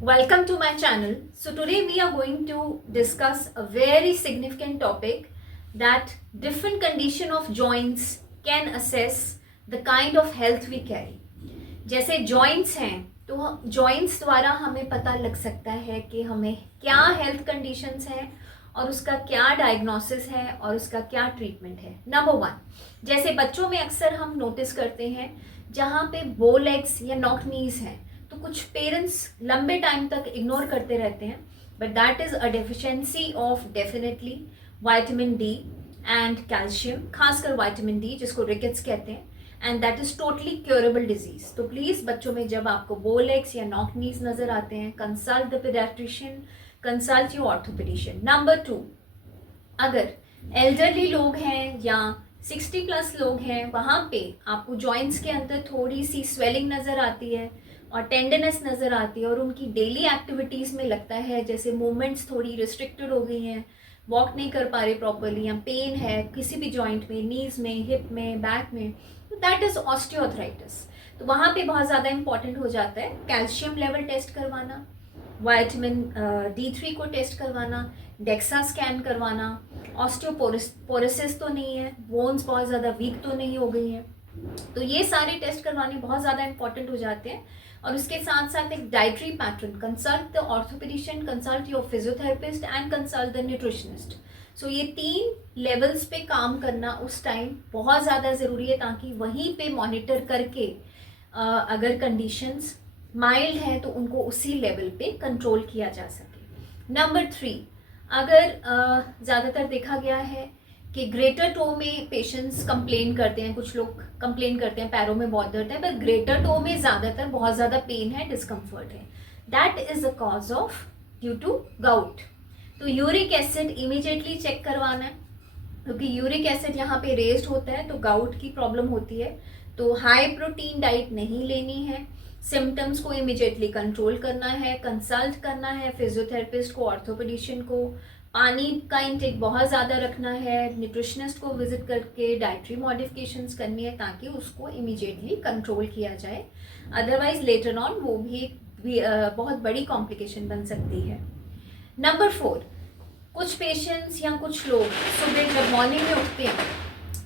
Welcome to my channel. So today we are going to discuss a very significant topic that different condition of joints can assess the kind of health we carry. जैसे joints हैं तो joints द्वारा हमें पता लग सकता है कि हमें क्या health conditions हैं और उसका क्या डायग्नोसिस है और उसका क्या ट्रीटमेंट है. नंबर 1, जैसे बच्चों में अक्सर हम नोटिस करते हैं जहाँ पे बो लेग्स या नॉक नीज हैं तो कुछ पेरेंट्स लंबे टाइम तक इग्नोर करते रहते हैं, but that is a deficiency of definitely vitamin D and calcium, खासकर विटामिन डी जिसको रिकेट्स कहते हैं, and that is totally curable disease. तो प्लीज़ बच्चों में जब आपको बो लेग्स या नॉक नीज नज़र आते हैं, consult the paediatrician, consult your orthopaedician. Number 2, अगर एल्डरली लोग हैं या 60 प्लस लोग हैं, वहाँ पे आपको जॉइंट्स के अंदर थोड़ी सी स्वेलिंग नज़र आती है और टेंडरनेस नज़र आती है और उनकी डेली एक्टिविटीज़ में लगता है जैसे मूवमेंट्स थोड़ी रिस्ट्रिक्टेड हो गई हैं, वॉक नहीं कर पा रहे प्रॉपरली, या पेन है किसी भी जॉइंट में, नीज़ में, हिप में, बैक में, तो दैट इज़ ऑस्टियोआर्थराइटिस. तो वहाँ पे बहुत ज़्यादा इंपॉर्टेंट हो जाता है कैल्शियम लेवल टेस्ट करवाना, विटामिन D3 को टेस्ट करवाना, डेक्सा स्कैन करवाना, ऑस्टियोपोरोसिस तो नहीं है, बोन्स बहुत ज़्यादा वीक तो नहीं हो गई हैं. तो ये सारे टेस्ट करवाने बहुत ज़्यादा इंपॉर्टेंट हो जाते हैं. और उसके साथ साथ एक dietary pattern, consult the orthopedician, consult your physiotherapist and consult the nutritionist. So ये 3 लेवल्स पे काम करना उस टाइम बहुत ज़्यादा ज़रूरी है ताकि वहीं पे मॉनिटर करके अगर कंडीशंस माइल्ड है तो उनको उसी लेवल पे कंट्रोल किया जा सके. नंबर 3, अगर ज़्यादातर देखा गया है कि ग्रेटर टो में पेशेंट्स कंप्लेन करते हैं, कुछ लोग कंप्लेन करते हैं पैरों में बहुत दर्द है, पर ग्रेटर टो में ज़्यादातर बहुत ज़्यादा पेन है, डिस्कम्फर्ट है. That is the cause of due to gout. तो यूरिक एसिड इमीडिएटली चेक करवाना है क्योंकि यूरिक एसिड यहाँ पे रेज्ड होता है तो गाउट की प्रॉब्लम होती है. तो हाई प्रोटीन डाइट नहीं लेनी है, सिम्टम्स को इमीडिएटली कंट्रोल करना है, कंसल्ट करना है फिजियोथेरेपिस्ट को, ऑर्थोपेडिशियन को, पानी का इंटेक बहुत ज़्यादा रखना है, न्यूट्रिशनिस्ट को विजिट करके डाइटरी मॉडिफिकेशंस करनी है ताकि उसको इमीडिएटली कंट्रोल किया जाए. अदरवाइज लेटर ऑन वो भी बहुत बड़ी कॉम्प्लिकेशन बन सकती है. नंबर 4, कुछ पेशेंट्स या कुछ लोग सुबह जब मॉर्निंग में उठते हैं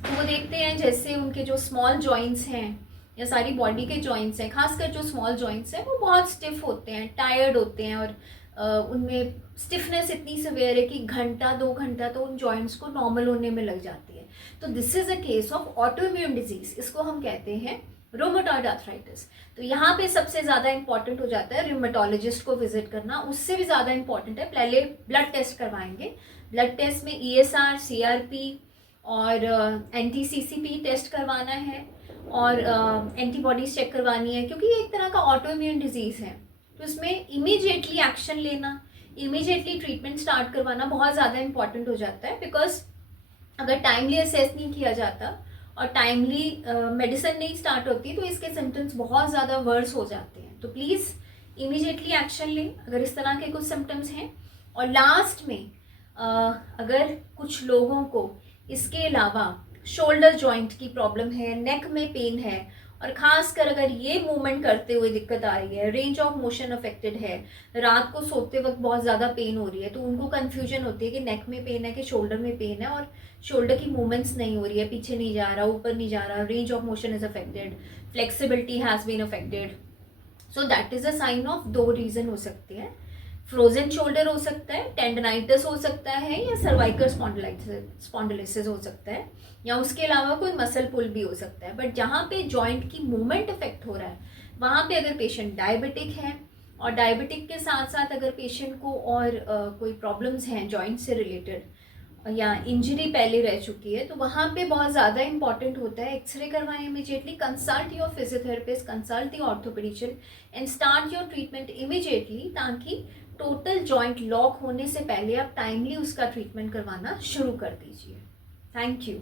तो वो देखते हैं जैसे उनके जो स्मॉल जॉइंट्स हैं या सारी बॉडी के जॉइंट्स हैं, खासकर जो स्मॉल जॉइंट्स हैं वो बहुत स्टिफ होते हैं, टायर्ड होते हैं और उनमें स्टिफनेस इतनी सिवियर है कि घंटा 2 घंटा तो उन जॉइंट्स को नॉर्मल होने में लग जाती है. तो this is a case of autoimmune disease, इसको हम कहते हैं रूमेटॉइड आर्थराइटिस. तो यहाँ पे सबसे ज़्यादा इंपॉर्टेंट हो जाता है रूमेटोलॉजिस्ट को विजिट करना. उससे भी ज़्यादा इंपॉर्टेंट है पहले ब्लड टेस्ट करवाएंगे. ब्लड टेस्ट में ESR, CRP और NTCCP टेस्ट करवाना है और एंटीबॉडीज चेक करवानी है क्योंकि ये एक तरह का ऑटोइम्यून डिजीज़ है. तो इसमें इमीडिएटली एक्शन लेना, इमीडिएटली ट्रीटमेंट स्टार्ट करवाना बहुत ज़्यादा इंपॉर्टेंट हो जाता है. बिकॉज अगर टाइमली असेस नहीं किया जाता और टाइमली मेडिसिन नहीं स्टार्ट होती तो इसके सिम्टम्स बहुत ज़्यादा वर्स हो जाते हैं. तो प्लीज़ इमीडिएटली एक्शन लें अगर इस तरह के कुछ सिम्टम्स हैं. और लास्ट में अगर कुछ लोगों को इसके अलावा शोल्डर जॉइंट की प्रॉब्लम है, नेक में पेन है और ख़ासकर अगर ये मूवमेंट करते हुए दिक्कत आ रही है, रेंज ऑफ मोशन अफेक्टेड है, रात को सोते वक्त बहुत ज़्यादा पेन हो रही है, तो उनको कन्फ्यूजन होती है कि नेक में पेन है कि शोल्डर में पेन है और शोल्डर की मूवमेंट्स नहीं हो रही है, पीछे नहीं जा रहा, ऊपर नहीं जा रहा, range of motion is affected, flexibility has been affected. So that is a sign of 2 reason हो सकते हैं. फ्रोजन शोल्डर हो सकता है, टेंडनाइटिस हो सकता है या सर्वाइकल स्पॉन्डिलोसिस हो सकता है या उसके अलावा कोई मसल पुल भी हो सकता है. बट जहाँ पे जॉइंट की मूवमेंट इफेक्ट हो रहा है वहाँ पे अगर पेशेंट डायबिटिक है और डायबिटिक के साथ साथ अगर पेशेंट को और कोई प्रॉब्लम्स हैं जॉइंट से रिलेटेड या इंजरी पहले रह चुकी है तो वहाँ पे बहुत ज़्यादा इंपॉर्टेंट होता है एक्सरे करवाएं immediately, consult your physiotherapist, consult the orthopaedician and start your treatment immediately ताकि टोटल जॉइंट लॉक होने से पहले आप टाइमली उसका ट्रीटमेंट करवाना शुरू कर दीजिए. Thank you.